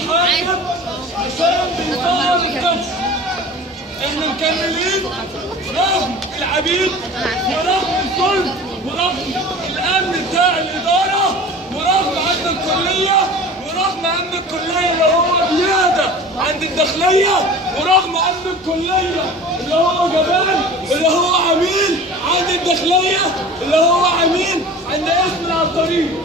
بنتحارب عشان بنطور الكشف. احنا مكملين رغم العبيد ورغم الظلم ورغم الامن بتاع الاداره ورغم امن الكليه ورغم امن الكليه اللي هو زياده عند الداخليه ورغم امن الكليه اللي هو جبان اللي هو عميل عند الداخليه اللي هو عميل عند اسم العطارين.